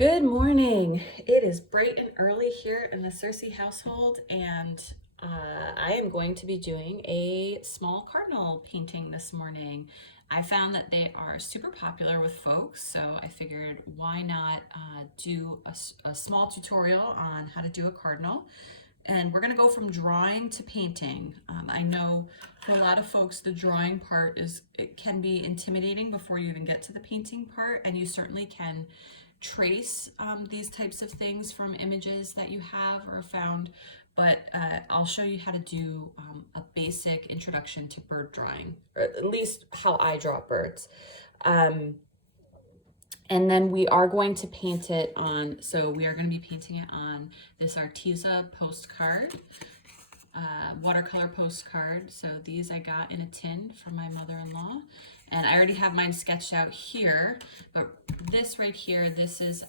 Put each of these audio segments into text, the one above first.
Good morning. It is bright and early here in the Cersei household, and I am going to be doing a small cardinal painting this morning. I found that they are super popular with folks, so I figured why not do a small tutorial on how to do a cardinal. And we're going to go from drawing to painting. I know for a lot of folks, the drawing part it can be intimidating before you even get to the painting part, and you certainly can trace these types of things from images that you have or found, but I'll show you how to do a basic introduction to bird drawing, or at least how I draw birds. And then we are going to paint it on, so we are going to be painting it on this Arteza postcard, watercolor postcard. So these I got in a tin from my mother-in-law. And I already have mine sketched out here, but this right here, this is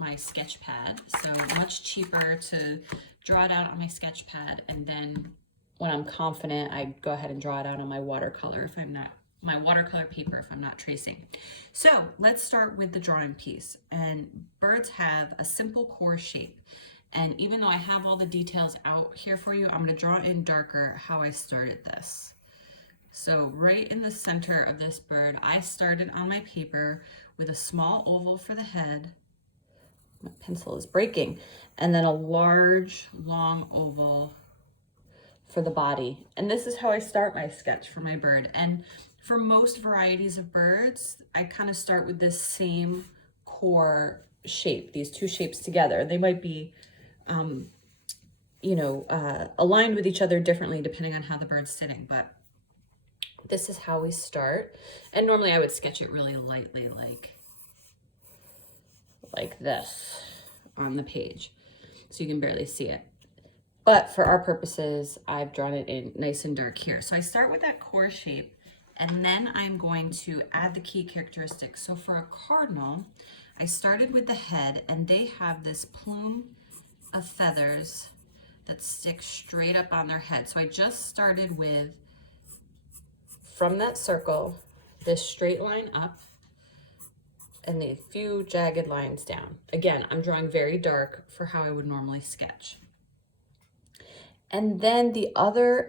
my sketch pad. So much cheaper to draw it out on my sketch pad, and then when I'm confident, I go ahead and draw it out on my watercolor if I'm not, my watercolor paper if I'm not tracing. So let's start with the drawing piece. And birds have a simple core shape. And even though I have all the details out here for you, I'm going to draw in darker how I started this. So right in the center of this bird, I started on my paper with a small oval for the head. My pencil is breaking. And then a large, long oval for the body. And this is how I start my sketch for my bird. And for most varieties of birds, I kind of start with this same core shape, these two shapes together. They might be aligned with each other differently depending on how the bird's sitting, but this is how we start. And normally I would sketch it really lightly, like this on the page, so you can barely see it. But for our purposes, I've drawn it in nice and dark here. So I start with that core shape, and then I'm going to add the key characteristics. So for a cardinal, I started with the head, and they have this plume of feathers that stick straight up on their head. So I just started with, from that circle, this straight line up and a few jagged lines down. Again, I'm drawing very dark for how I would normally sketch. And then the other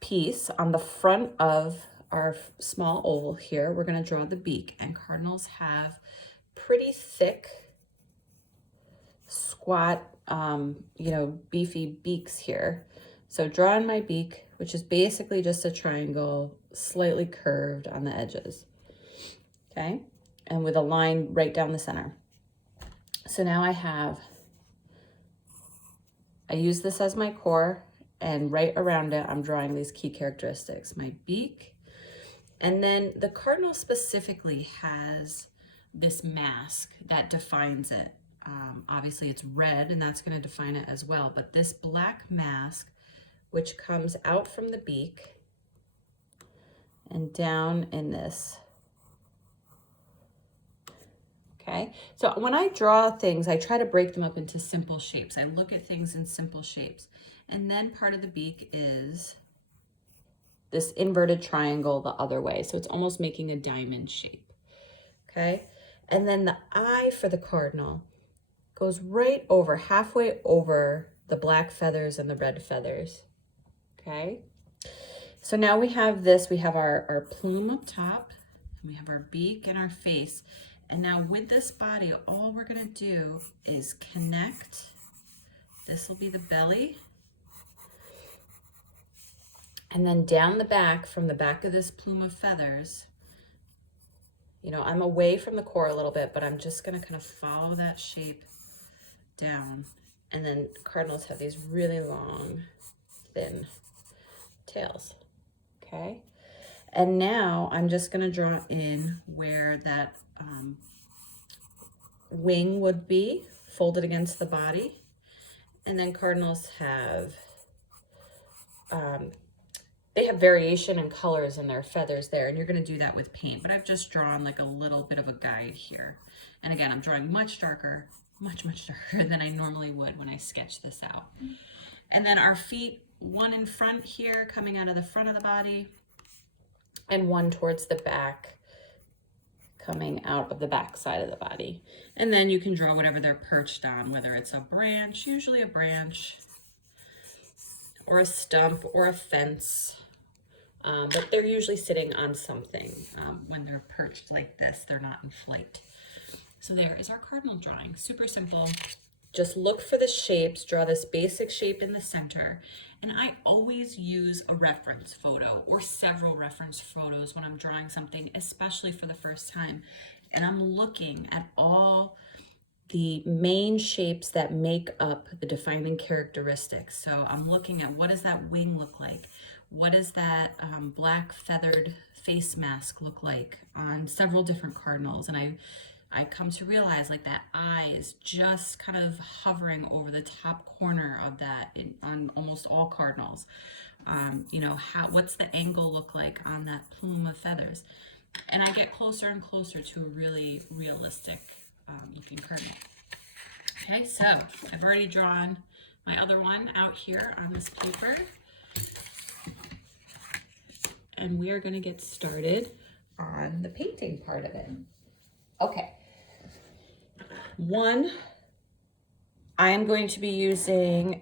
piece on the front of our small oval here, we're going to draw the beak. And cardinals have pretty thick, squat, beefy beaks here. So drawing my beak, which is basically just a triangle, slightly curved on the edges, okay? And with a line right down the center. So now I use this as my core, and right around it, I'm drawing these key characteristics, my beak. And then the cardinal specifically has this mask that defines it. Obviously it's red, and that's going to define it as well, but this black mask, which comes out from the beak and down in this. Okay, so when I draw things, I try to break them up into simple shapes. I look at things in simple shapes. And then part of the beak is this inverted triangle the other way. So it's almost making a diamond shape. Okay, and then the eye for the cardinal goes right over, halfway over the black feathers and the red feathers. Okay, so now we have this, we have our plume up top, and we have our beak and our face. And now with this body, all we're gonna do is connect. This will be the belly. And then down the back, from the back of this plume of feathers, I'm away from the core a little bit, but I'm just gonna kind of follow that shape down. And then cardinals have these really long, thin tails, okay? And now I'm just gonna draw in where that wing would be, folded against the body. And then cardinals have, they have variation in colors in their feathers there, and you're gonna do that with paint, but I've just drawn like a little bit of a guide here. And again, I'm drawing much darker, much darker than I normally would when I sketch this out. And then our feet, one in front here, coming out of the front of the body, and one towards the back, coming out of the back side of the body. And then you can draw whatever they're perched on, whether it's a branch, usually a branch, or a stump, or a fence. But they're usually sitting on something. When they're perched like this, they're not in flight. So there is our cardinal drawing. Super simple. Just look for the shapes, draw this basic shape in the center. And I always use a reference photo or several reference photos when I'm drawing something, especially for the first time. And I'm looking at all the main shapes that make up the defining characteristics. So I'm looking at, what does that wing look like? What does that black feathered face mask look like on several different cardinals? And I come to realize, like, that eye is just kind of hovering over the top corner of that on almost all cardinals. You know, what's the angle look like on that plume of feathers? And I get closer and closer to a really realistic looking cardinal. Okay, so I've already drawn my other one out here on this paper. And we are going to get started on the painting part of it. Okay. One, I am going to be using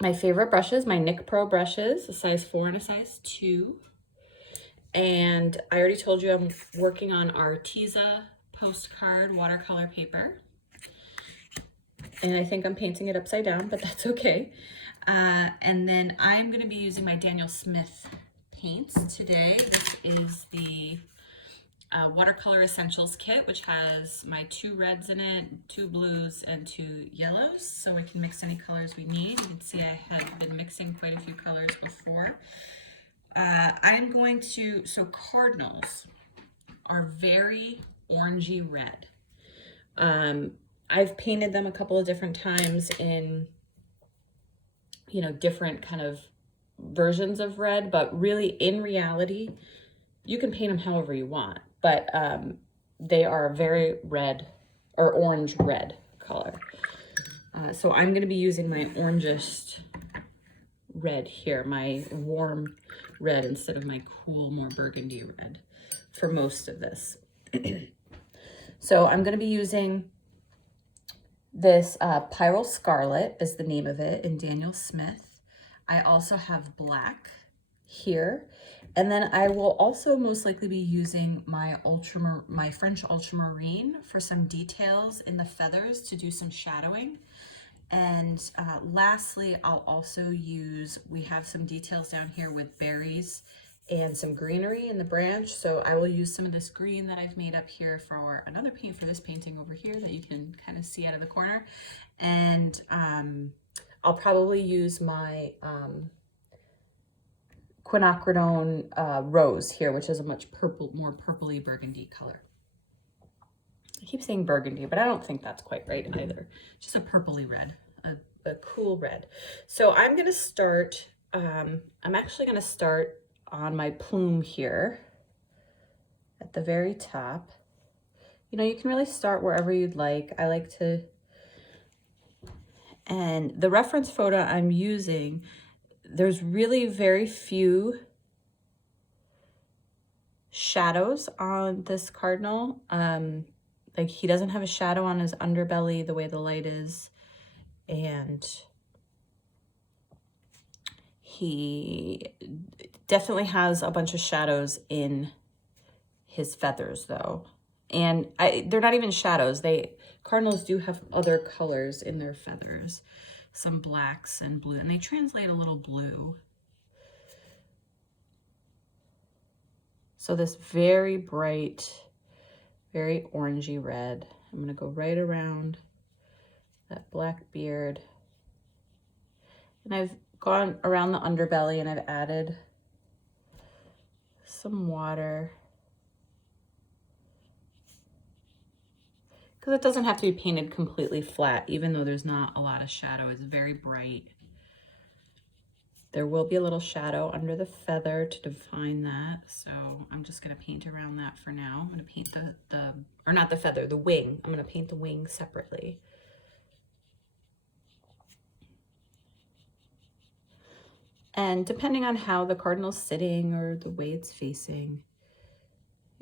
my favorite brushes, my Nick Pro brushes, a size 4 and a size 2. And I already told you I'm working on our Arteza postcard watercolor paper. And I think I'm painting it upside down, but that's okay. And then I'm going to be using my Daniel Smith paints today. This is the Watercolor Essentials kit, which has my 2 reds in it, 2 blues, and 2 yellows, so we can mix any colors we need. You can see I have been mixing quite a few colors before. I'm going to, so cardinals are very orangey red. I've painted them a couple of different times in, you know, different kind of versions of red, but really in reality, you can paint them however you want, but they are a very red or orange red color. So I'm going to be using my orangest red here, my warm red instead of my cool, more burgundy red for most of this. So I'm going to be using this Pyrrole Scarlet is the name of it in Daniel Smith. I also have black here. And then I will also most likely be using my French ultramarine for some details in the feathers to do some shadowing. And lastly, I'll also use, we have some details down here with berries and some greenery in the branch. So I will use some of this green that I've made up here for another paint for this painting over here that you can kind of see out of the corner. And I'll probably use my quinacridone rose here, which is a much more purpley burgundy color. I keep saying burgundy, but I don't think that's quite right either. Just a purpley red, a cool red. So I'm going to start, I'm actually going to start on my plume here at the very top. You know, you can really start wherever you'd like. I like to, and the reference photo I'm using, there's really very few shadows on this cardinal. Like, he doesn't have a shadow on his underbelly the way the light is. And he definitely has a bunch of shadows in his feathers though. And they're not even shadows. Cardinals do have other colors in their feathers. Some blacks and blue, and they translate a little blue. So this very bright, very orangey red. I'm gonna go right around that black beard. And I've gone around the underbelly and I've added some water. Because it doesn't have to be painted completely flat, even though there's not a lot of shadow. It's very bright. There will be a little shadow under the feather to define that. So I'm just going to paint around that for now. I'm going to paint or not the feather, the wing. I'm going to paint the wing separately. And depending on how the cardinal's sitting or the way it's facing,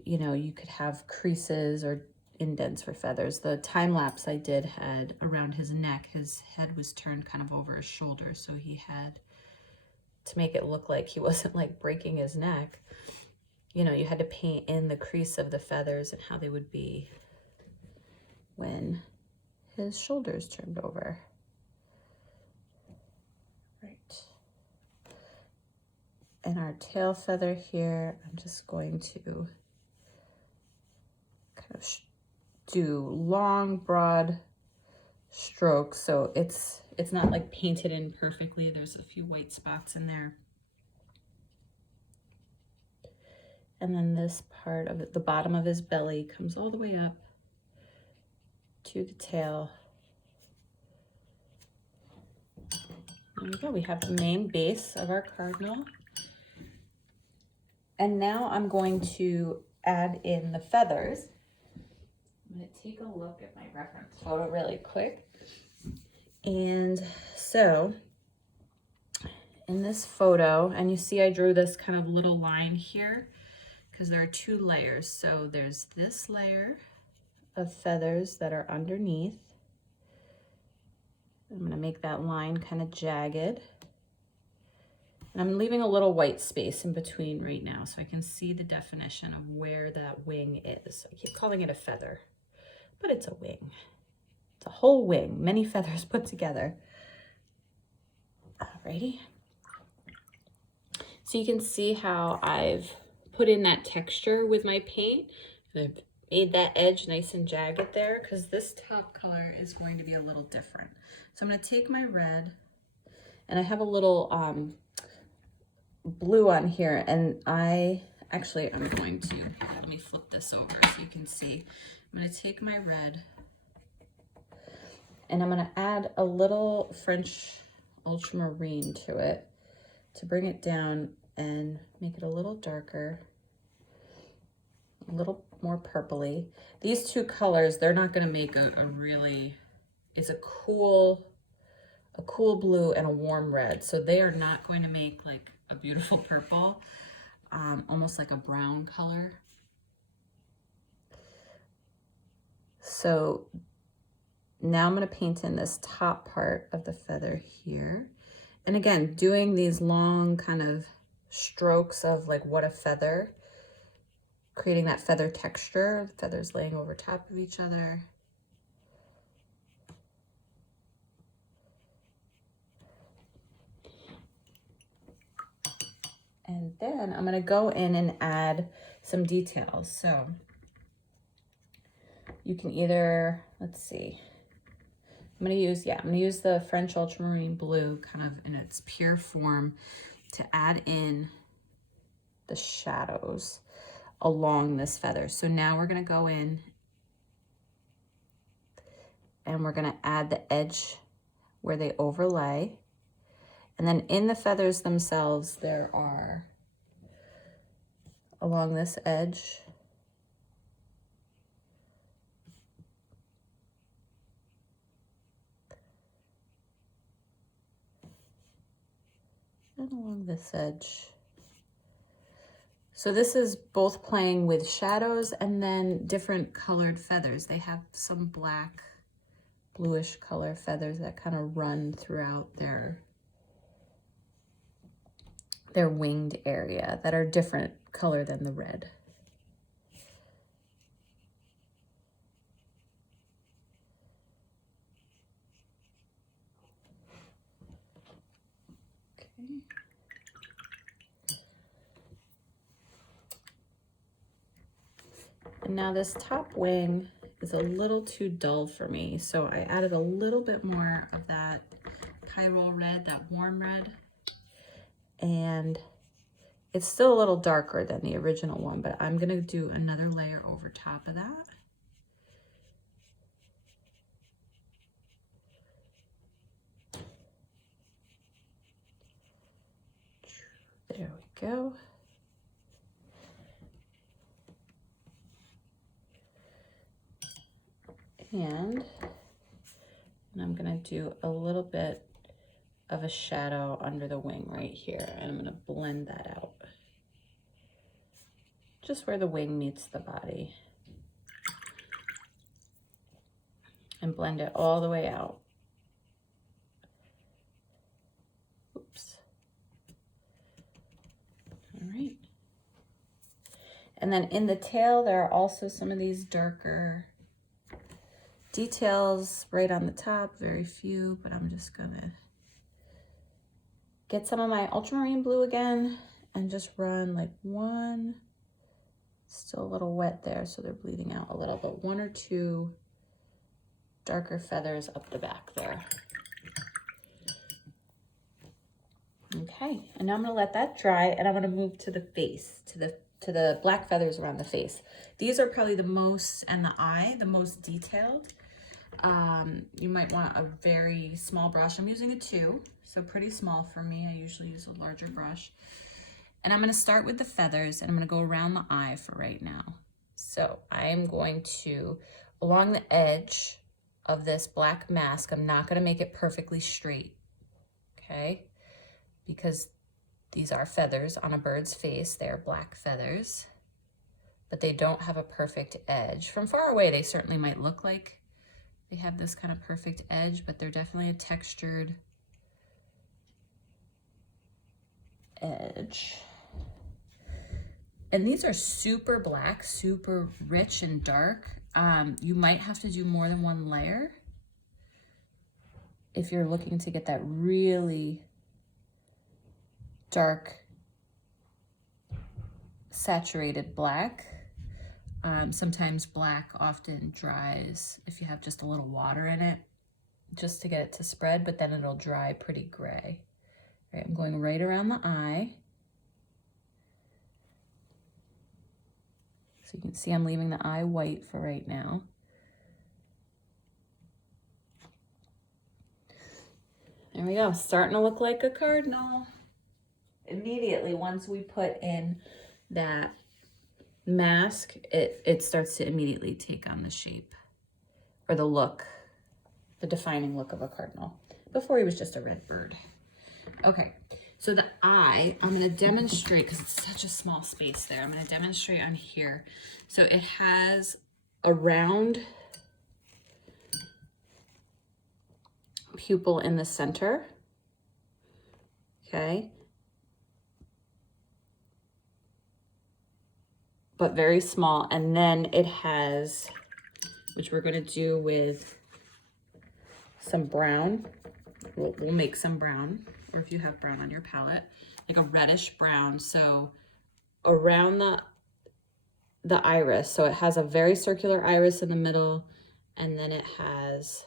you know, you could have creases or indents for feathers. The time lapse I did had around his neck, his head was turned kind of over his shoulder, so he had to make it look like he wasn't like breaking his neck. You know, you had to paint in the crease of the feathers and how they would be when his shoulders turned over. Right. And our tail feather here, I'm just going to kind of do long, broad strokes. So it's not like painted in perfectly. There's a few white spots in there. And then this part of it, the bottom of his belly comes all the way up to the tail. There we go. We have the main base of our cardinal. And now I'm going to add in the feathers. I'm going to take a look at my reference photo really quick. And so in this photo, and you see I drew this kind of little line here because there are two layers. So there's this layer of feathers that are underneath. I'm going to make that line kind of jagged. And I'm leaving a little white space in between right now so I can see the definition of where that wing is. I keep calling it a feather, but it's a wing. It's a whole wing, many feathers put together. Alrighty. So you can see how I've put in that texture with my paint. I've made that edge nice and jagged there because this top color is going to be a little different. So I'm going to take my red, and I have a little blue on here, and I'm going to, let me flip this over so you can see. I'm going to take my red, and I'm going to add a little French ultramarine to it to bring it down and make it a little darker, a little more purpley. These two colors, they're not going to make a really, it's a cool blue and a warm red. So they are not going to make like a beautiful purple, almost like a brown color. So now I'm going to paint in this top part of the feather here. And again, doing these long kind of strokes of like what a feather, creating that feather texture, feathers laying over top of each other. And then I'm going to go in and add some details. So you can either, let's see, I'm going to use the French ultramarine blue kind of in its pure form to add in the shadows along this feather. So now we're going to go in and we're going to add the edge where they overlay. And then in the feathers themselves, there are, along this edge, and along this edge. So this is both playing with shadows and then different colored feathers. They have some black, bluish color feathers that kind of run throughout their winged area that are different color than the red. Okay. And now this top wing is a little too dull for me, so I added a little bit more of that Chiral red, that warm red. And it's still a little darker than the original one, but I'm going to do another layer over top of that. There we go. And I'm going to do a little bit of a shadow under the wing right here, and I'm going to blend that out just where the wing meets the body. And blend it all the way out. Oops. All right. And then in the tail, there are also some of these darker details right on the top, very few, but I'm just gonna get some of my ultramarine blue again and just run like one, still a little wet there, so they're bleeding out a little, but one or two darker feathers up the back there. Okay, and now I'm gonna let that dry, and I'm gonna move to the face, to the black feathers around the face. These are probably the most, and the eye, the most detailed. You might want a very small brush. I'm using a 2, so pretty small for me. I usually use a larger brush. And I'm gonna start with the feathers, and I'm gonna go around the eye for right now. So I am going to, along the edge of this black mask, I'm not gonna make it perfectly straight, okay? Because these are feathers on a bird's face. They're black feathers, but they don't have a perfect edge. From far away, they certainly might look like they have this kind of perfect edge, but they're definitely a textured edge. And these are super black, super rich and dark. You might have to do more than one layer if you're looking to get that really dark, saturated black. Sometimes black often dries if you have just a little water in it, just to get it to spread, but then it'll dry pretty gray. All right, I'm going right around the eye. So you can see I'm leaving the eye white for right now. There we go, starting to look like a cardinal. Immediately, once we put in that mask, it starts to immediately take on the shape or the look, the defining look of a cardinal. Before he was just a red bird. Okay, so the eye, I'm gonna demonstrate, because it's such a small space there, I'm gonna demonstrate on here. So it has a round pupil in the center, okay? But very small, and then it has, which we're gonna do with some brown, we'll make some brown, or if you have brown on your palette, like a reddish brown, so around the iris, so it has a very circular iris in the middle, and then it has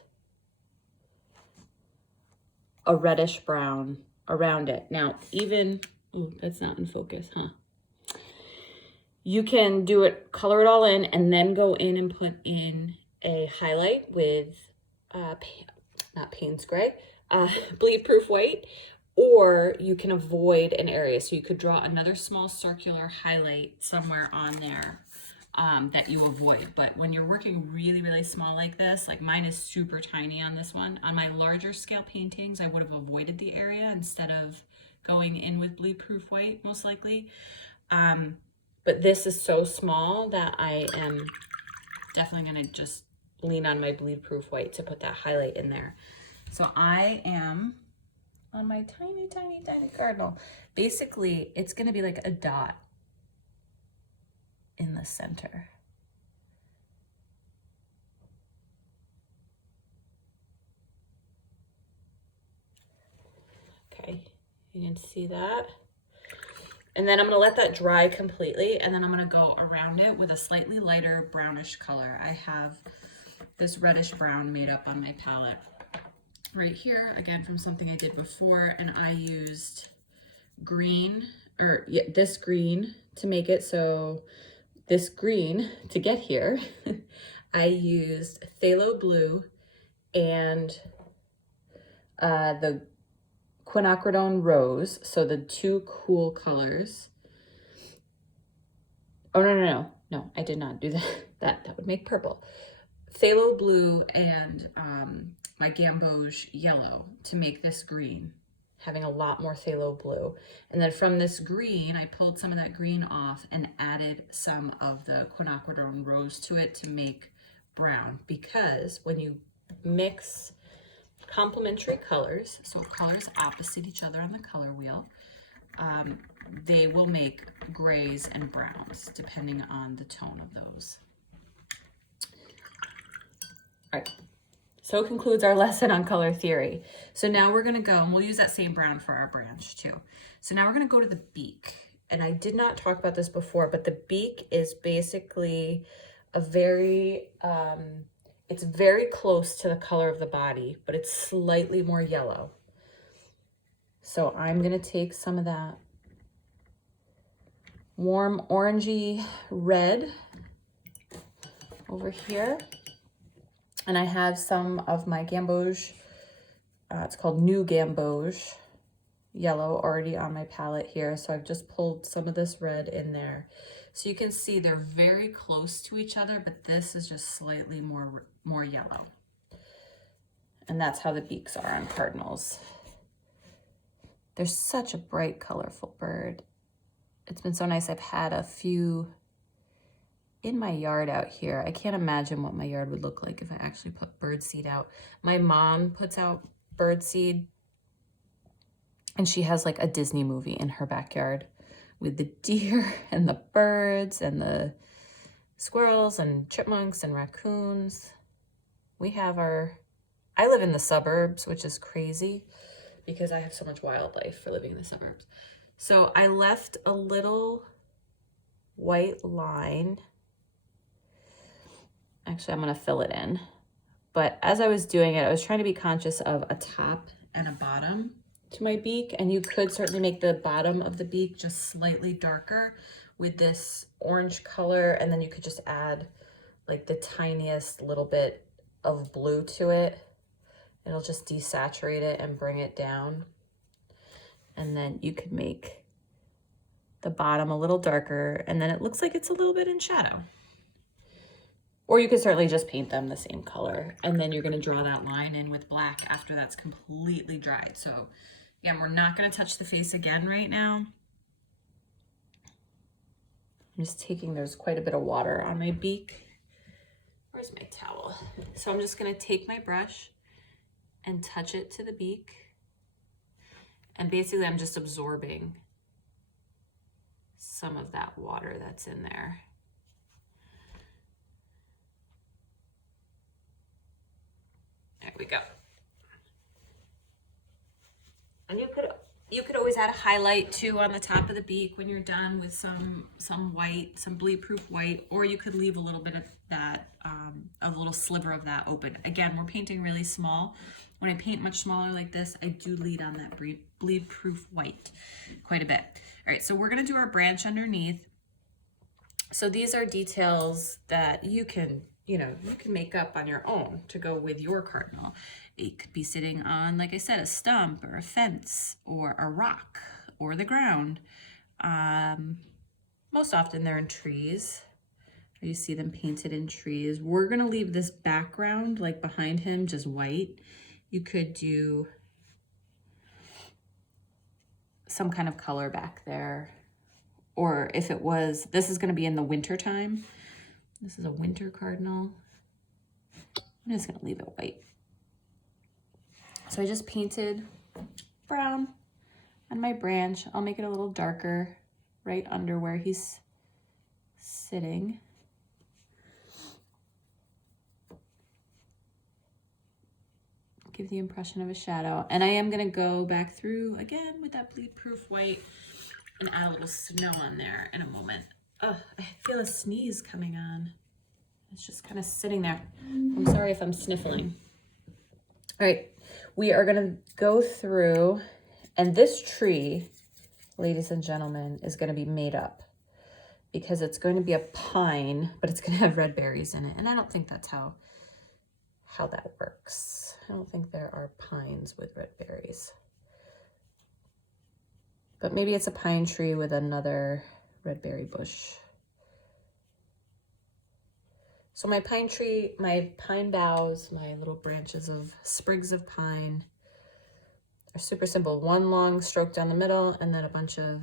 a reddish brown around it. Now, even, oh, that's not in focus, huh? You can do it, color it all in, and then go in and put in a highlight with, not Payne's Gray, bleed proof white, or you can avoid an area. So you could draw another small circular highlight somewhere on there that you avoid. But when you're working really, really small like this, like mine is super tiny on this one, on my larger scale paintings, I would have avoided the area instead of going in with bleed proof white, most likely. But this is so small that I am definitely gonna just lean on my bleed proof white to put that highlight in there. So I am on my tiny, tiny, tiny cardinal. Basically, it's gonna be like a dot in the center. Okay, you can see that. And then I'm gonna let that dry completely, and then I'm gonna go around it with a slightly lighter brownish color. I have this reddish brown made up on my palette right here, again from something I did before, and I used green, or yeah, this green to make it. So this green to get here, I used phthalo blue and the quinacridone rose, so the two cool colors. Oh, no, I did not do that. That would make purple. Phthalo blue and my gamboge yellow to make this green. having a lot more phthalo blue. And then from this green, I pulled some of that green off and added some of the quinacridone rose to it to make brown, because when you mix complementary colors, so colors opposite each other on the color wheel, they will make grays and browns depending on the tone of those. All right, so concludes our lesson on color theory. So now we're gonna go, and we'll use that same brown for our branch too. So now we're gonna go to the beak. And I did not talk about this before, but the beak is basically a very, it's very close to the color of the body, but it's slightly more yellow. So I'm gonna take some of that warm orangey red over here. And I have some of my gamboge, it's called New Gamboge yellow already on my palette here. So I've just pulled some of this red in there. So you can see they're very close to each other, but this is just slightly more yellow. And that's how the beaks are on cardinals. They're such a bright, colorful bird. It's been so nice. I've had a few in my yard out here. I can't imagine what my yard would look like if I actually put bird seed out. My mom puts out bird seed, and she has like a Disney movie in her backyard with the deer and the birds and the squirrels and chipmunks and raccoons. We have I live in the suburbs, which is crazy because I have so much wildlife for living in the suburbs. So I left a little white line. Actually, I'm gonna fill it in. But as I was doing it, I was trying to be conscious of a top and a bottom to my beak. And you could certainly make the bottom of the beak just slightly darker with this orange color. And then you could just add like the tiniest little bit of blue to it. It'll just desaturate it and bring it down. And then you could make the bottom a little darker, and then it looks like it's a little bit in shadow. Or you could certainly just paint them the same color, and then you're gonna draw that line in with black after that's completely dried. So again, we're not gonna touch the face again right now. I'm just taking, there's quite a bit of water on my beak. Where's my towel? So I'm just gonna take my brush and touch it to the beak. And basically I'm just absorbing some of that water that's in there. There we go. And you could always add a highlight too on the top of the beak when you're done with some white, some bleed proof white, or you could leave a little bit of that, a little sliver of that open. Again, we're painting really small. When I paint much smaller like this, I do lead on that bleed proof white quite a bit. All right, so we're gonna do our branch underneath. So these are details that you can make up on your own to go with your cardinal. It could be sitting on, like I said, a stump or a fence or a rock or the ground. Most often they're in trees. You see them painted in trees. We're gonna leave this background, like behind him, just white. You could do some kind of color back there. Or if it was, this is gonna be in the winter time. This is a winter cardinal. I'm just gonna leave it white. So I just painted brown on my branch. I'll make it a little darker right under where he's sitting. Give the impression of a shadow. And I am gonna go back through again with that bleed proof white and add a little snow on there in a moment. Oh, I feel a sneeze coming on. It's just kind of sitting there. I'm sorry if I'm sniffling. All right, we are gonna go through, and this tree, ladies and gentlemen, is gonna be made up because it's going to be a pine, but it's gonna have red berries in it. And I don't think that's how that works. I don't think there are pines with red berries. But maybe it's a pine tree with another red berry bush. So my pine tree, my pine boughs, my little branches of sprigs of pine are super simple. One long stroke down the middle and then a bunch of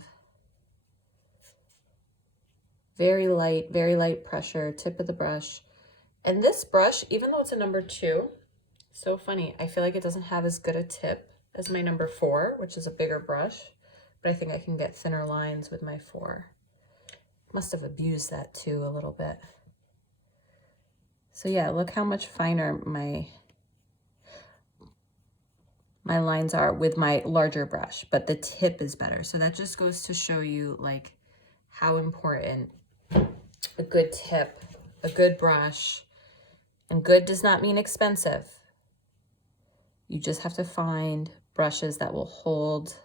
very light pressure, tip of the brush. And this brush, even though it's a number 2, so funny, I feel like it doesn't have as good a tip as my number 4, which is a bigger brush, but I think I can get thinner lines with my 4. Must have abused that too a little bit. So yeah, look how much finer my lines are with my larger brush, but the tip is better. So that just goes to show you like how important a good tip, a good brush, and good does not mean expensive. You just have to find brushes that will hold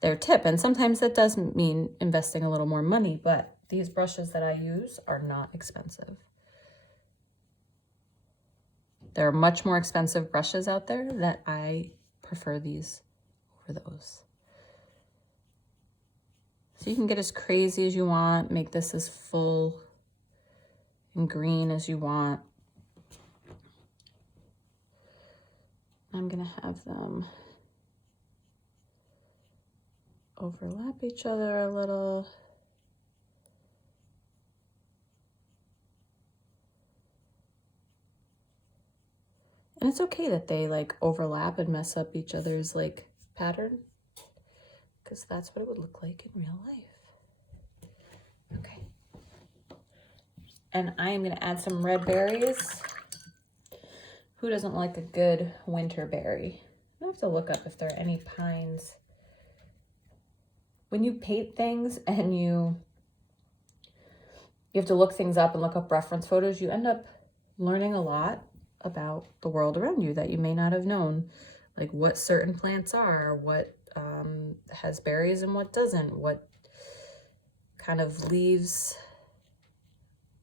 their tip. And sometimes that does mean investing a little more money, but these brushes that I use are not expensive. There are much more expensive brushes out there that I prefer these over those. So you can get as crazy as you want, make this as full and green as you want. I'm gonna have them overlap each other a little. And it's okay that they like overlap and mess up each other's like pattern, because that's what it would look like in real life. Okay. And I am gonna add some red berries. Who doesn't like a good winter berry? I have to look up if there are any pines. When you paint things and you have to look things up and look up reference photos, you end up learning a lot about the world around you that you may not have known, like what certain plants are, what has berries and what doesn't, what kind of leaves,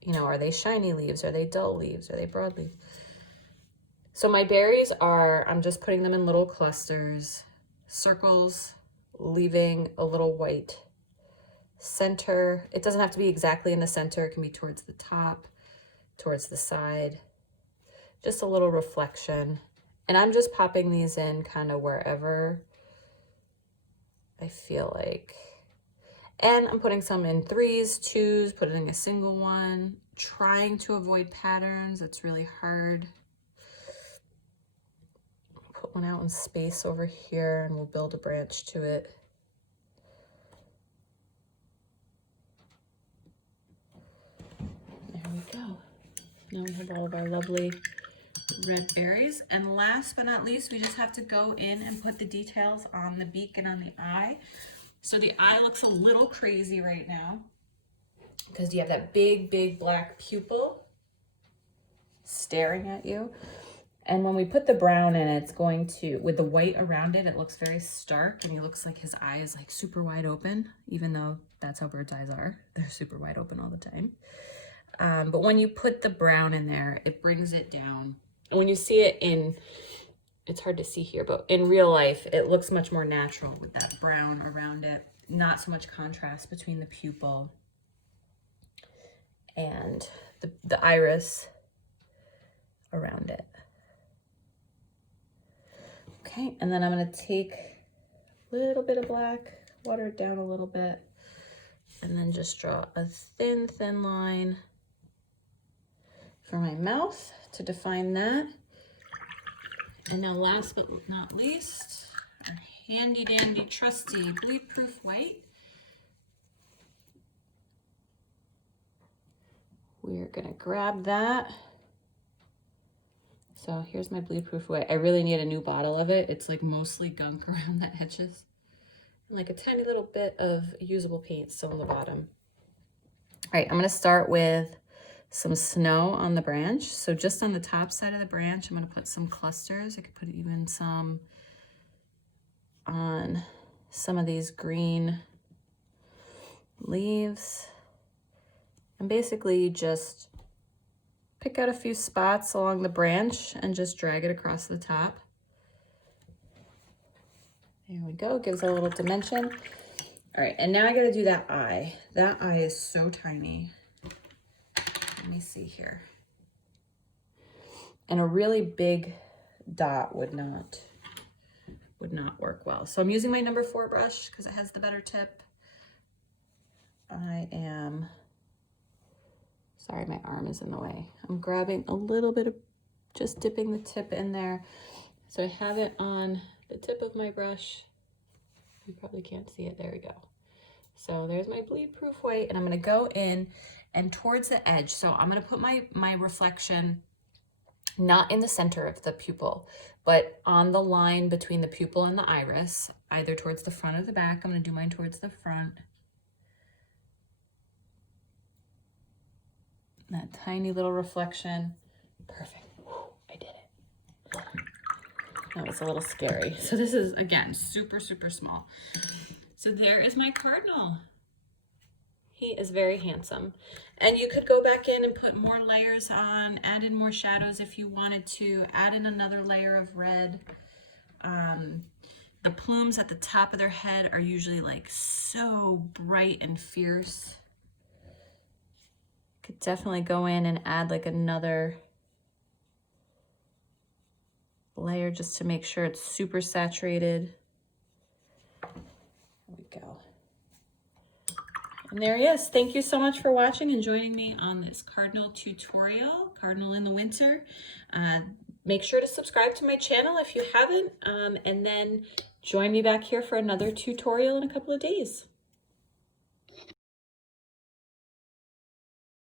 you know, are they shiny leaves, are they dull leaves, are they broad leaves? So my berries are, I'm just putting them in little clusters, circles, leaving a little white center. It doesn't have to be exactly in the center. It can be towards the top, towards the side, just a little reflection. And I'm just popping these in kind of wherever I feel like. And I'm putting some in 3s, 2s, putting a single one, trying to avoid patterns. It's really hard. Put one out in space over here and we'll build a branch to it. There we go. Now we have all of our lovely red berries. And last but not least, we just have to go in and put the details on the beak and on the eye. So the eye looks a little crazy right now because you have that big black pupil staring at you. And when we put the brown in, it's going to, with the white around it, it looks very stark and he looks like his eye is like super wide open, even though that's how birds' eyes are. They're super wide open all the time. But when you put the brown in there, it brings it down. And when you see it in, it's hard to see here, but in real life, it looks much more natural with that brown around it. Not so much contrast between the pupil and the iris around it. Okay, and then I'm gonna take a little bit of black, water it down a little bit, and then just draw a thin line for my mouth to define that. And now last but not least, our handy dandy trusty bleed-proof white. We're gonna grab that. So here's my bleed-proof white. I really need a new bottle of it. It's like mostly gunk around the edges. And like a tiny little bit of usable paint still on the bottom. All right, I'm gonna start with some snow on the branch. So just on the top side of the branch, I'm gonna put some clusters. I could put even some on some of these green leaves. And basically just pick out a few spots along the branch and just drag it across the top. There we go, gives it a little dimension. All right, and now I gotta do that eye. That eye is so tiny. Let me see here. And a really big dot would not would not work well. So I'm using my number 4 brush because it has the better tip. I am, sorry, my arm is in the way. I'm grabbing a little bit of, just dipping the tip in there. So I have it on the tip of my brush. You probably can't see it, there we go. So there's my bleed proof white, and I'm gonna go in and towards the edge. So I'm gonna put my reflection not in the center of the pupil, but on the line between the pupil and the iris, either towards the front or the back. I'm gonna do mine towards the front. That tiny little reflection. Perfect. Whew, I did it. That was a little scary. So this is, again, super, super small. So there is my cardinal. He is very handsome. And you could go back in and put more layers on, add in more shadows if you wanted to, add in another layer of red. The plumes at the top of their head are usually like so bright and fierce. Could definitely go in and add like another layer just to make sure it's super saturated. There we go. And there he is. Thank you so much for watching and joining me on this Cardinal tutorial, Cardinal in the winter. Make sure to subscribe to my channel if you haven't, and then join me back here for another tutorial in a couple of days.